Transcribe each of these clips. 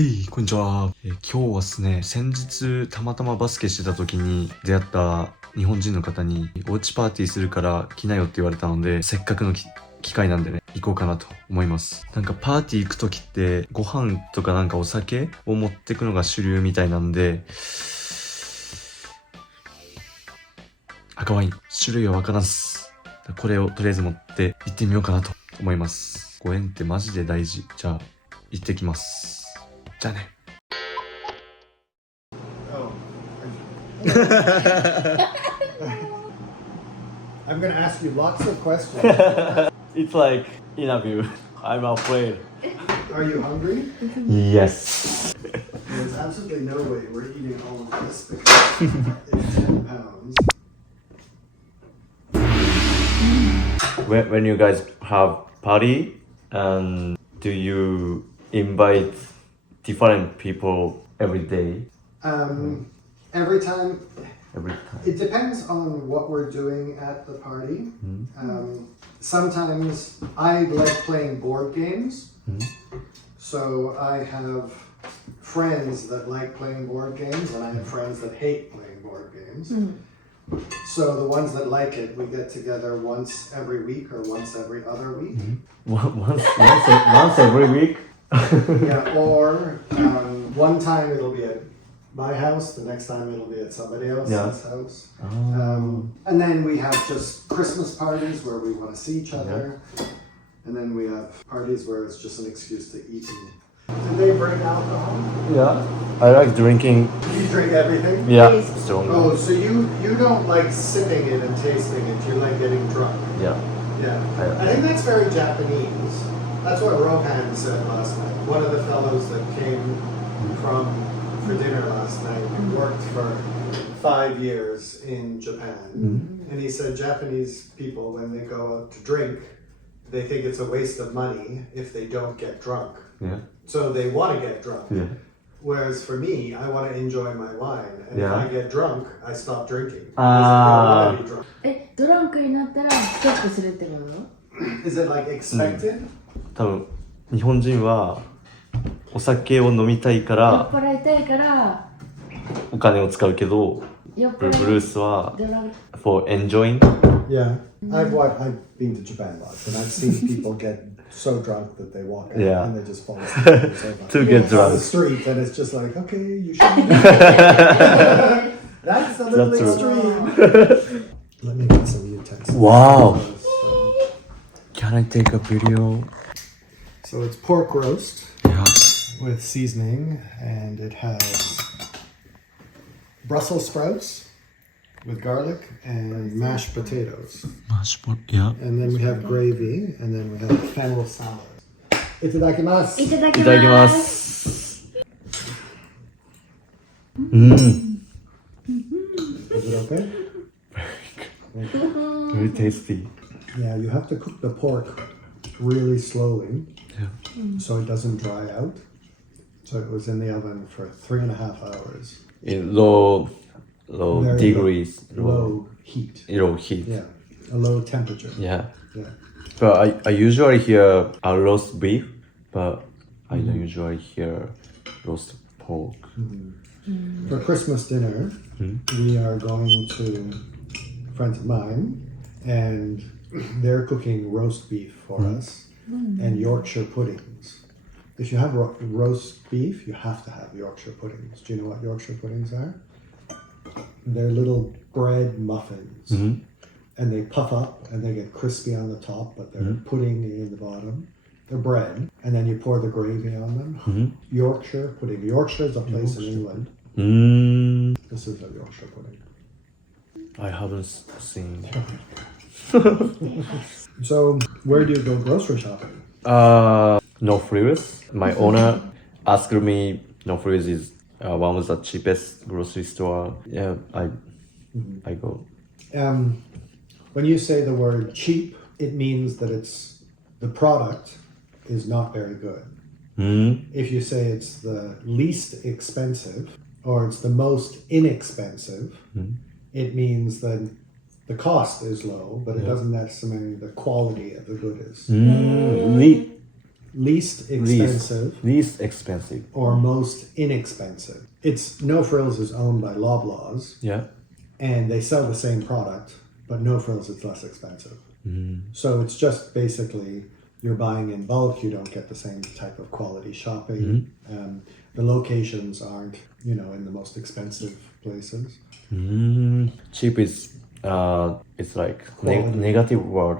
はい、こんにちは。今日はですね、先日たまたまバスケしてた時に出会った日本人の方におうちパーティーするから来なよって言われたので、せっかくの機会なんでね、行こうかなと思います。なんかパーティー行く時ってご飯とかなんかお酒を持ってくのが主流みたいなんで、赤ワイン、種類はわからんっす。これをとりあえず持って行ってみようかなと思います。ご縁ってマジで大事。じゃあ、行ってきます。じゃあね。I'm going to ask you lots of questions. It's like interview. I'm afraid. Are you hungry? Yes. There's absolutely no way we're eating all of this because it's 10 pounds. When you guys have party, do you invite different people every day? Every time, Every time. it depends on what we're doing at the party. Sometimes I like playing board games. So I have friends that like playing board games and I have friends that hate playing board games. So the ones that like it, we get together once every week or once every other week. Once every week? Yeah, or one time it'll be at my house, the next time it'll be at somebody else's house. And then we have just Christmas parties where we want to see each other. And then we have parties where it's just an excuse to eat. Do they bring alcohol? Yeah. I like drinking. You drink everything? Yeah. Strong. Oh, so you don't like sipping it and tasting it, you like getting drunk. Yeah. Yeah. I think that's very Japanese. That's what Rohan said last night. One of the fellows that came for dinner last night worked for 5 years in Japan. And he said Japanese people, when they go out to drink, they think it's a waste of money if they don't get drunk. Yeah. So they want to get drunk. Yeah. Whereas for me, I want to enjoy my wine. And Yeah. if I get drunk, I stop drinking. Because I don't want to be drunk. ドランクになったらストップするってこと？ Is it like expected? 多分日本人はお酒を飲みたいか酔っら払いたいからお金を使うけど、酔っブル払いースはドラン for enjoying. Yeah. I've been to Japan lots, and I've seen people get so drunk that they walk out Yeah. and they just fall asleep on the sofa. To get On the drunk. street, and it's just like, okay, you should. That's a little That's extreme. Let me get some utensils. Wow. Can I take a video? So it's pork roast Yeah. with seasoning, and it has Brussels sprouts with garlic and mashed potatoes. Yeah. And then we have gravy, and then we have fennel salad. Itadakimasu. いただいただきまきます。す。Is it okay? Very tasty. Yeah, you have to cook the pork really slowly Yeah. so it doesn't dry out. So it was in the oven for 3.5 hours. In low Very degrees. Low heat. Low heat. Yeah, a low temperature. Yeah. Yeah. But I usually hear a roast beef, but I don't usually hear roast pork. For Christmas dinner, we are going to friends of mine, and they're cooking roast beef for us and Yorkshire puddings. If you have roast beef, you have to have Yorkshire puddings. Do you know what Yorkshire puddings are? They're little bread muffins, and they puff up and they get crispy on the top, but they're pudding in the bottom. They're bread, and then you pour the gravy on them. Yorkshire pudding. Yorkshire is a place in England. This is a Yorkshire pudding. I haven't seen. So, where do you go grocery shopping? No Frills. My owner asked me. No Frills is one of the cheapest grocery store. Yeah, I go. When you say the word cheap, it means that the product is not very good. If you say it's the least expensive or it's the most inexpensive, it means that the cost is low, but it doesn't necessarily mean the quality of the good is. least expensive Least expensive. or most inexpensive. It's No Frills is owned by Loblaws, Yeah. and they sell the same product, but No Frills is less expensive. So it's just basically you're buying in bulk. You don't get the same type of quality shopping. The locations aren't, in the most expensive places. Cheap is it's like Quality. negative word.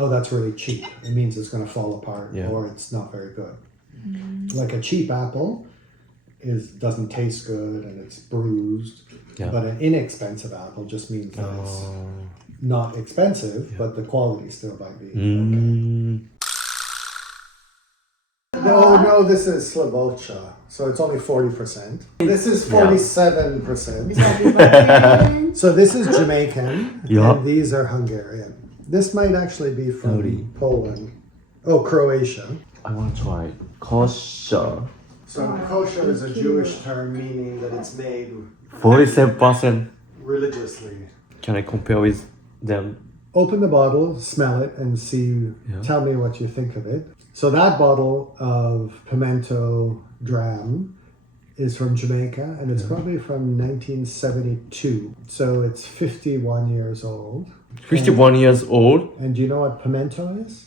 Oh, that's really cheap. It means it's going to fall apart Yeah. or it's not very good. Like a cheap apple doesn't taste good and it's bruised. Yeah. But an inexpensive apple just means that it's not expensive, but the quality still might be okay. No, this is Slavocha, so it's only 40%. This is 47%. So this is Jamaican, Yeah. and these are Hungarian. This might actually be from Poland. Oh, Croatia. I want to try kosher. So kosher is a Jewish term meaning that it's made 47%. religiously. Can I compare with them? Open the bottle, smell it, and see. Tell me what you think of it. So that bottle of pimento dram is from Jamaica, and it's probably from 1972. So it's 51 years old. 51 years old. And do you know what pimento is?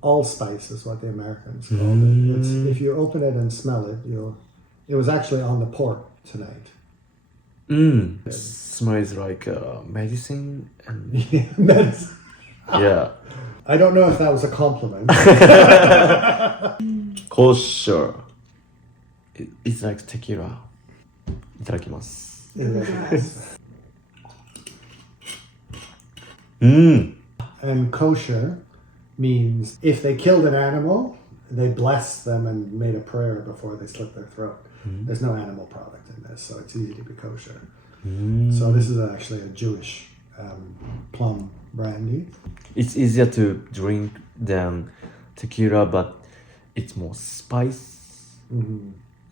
Allspice is what the Americans called it. It's, if you open it and smell it, it was actually on the port tonight. It smells like medicine and Medicine. yeah. I don't know if that was a compliment. Kosher. It's like tequila. いただきます。And kosher means if they killed an animal, they blessed them and made a prayer before they slit their throat. There's no animal product in this, so it's easy to be kosher. So this is actually a Jewish plum brandy. It's easier to drink than tequila, but it's more spice.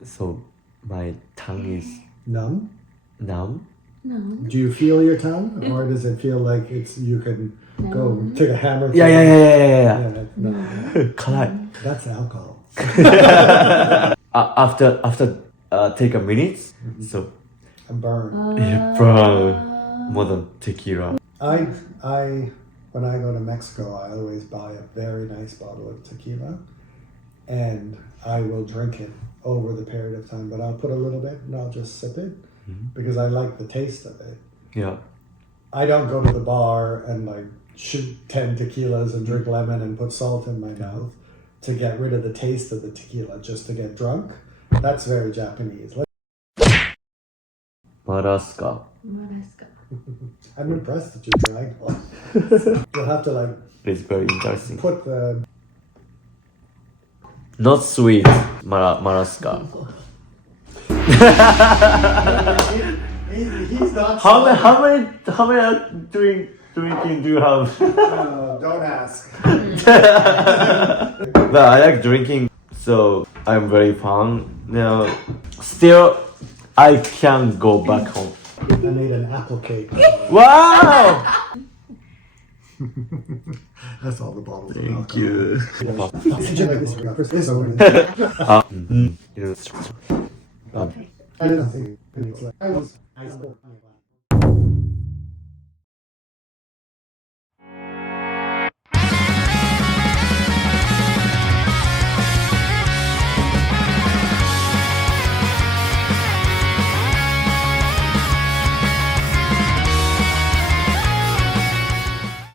So my tongue is Numb? numb. No. Do you feel your tongue, or does it feel like you can go take a hammer? to Yeah. Yeah, no. 辛い。 That's alcohol. After take a minute, so A burn. yeah, bro, more than tequila. When I go to Mexico, I always buy a very nice bottle of tequila, and I will drink it over the period of time. But I'll put a little bit, and I'll just sip it because I like the taste of it. Yeah. I don't go to the bar and like shoot 10 tequilas and drink lemon and put salt in my mouth to get rid of the taste of the tequila, just to get drunk. That's very Japanese. Madagascar. I'm impressed that you drank one. You'll have to like It's very interesting. put the Not sweet. Madagascar. he's not. How many drinking do you have? Don't ask. But I like drinking, so I'm very fun. Now, still, I can go back home. I made an apple cake. Wow! That's all the bottles. Thank you. I was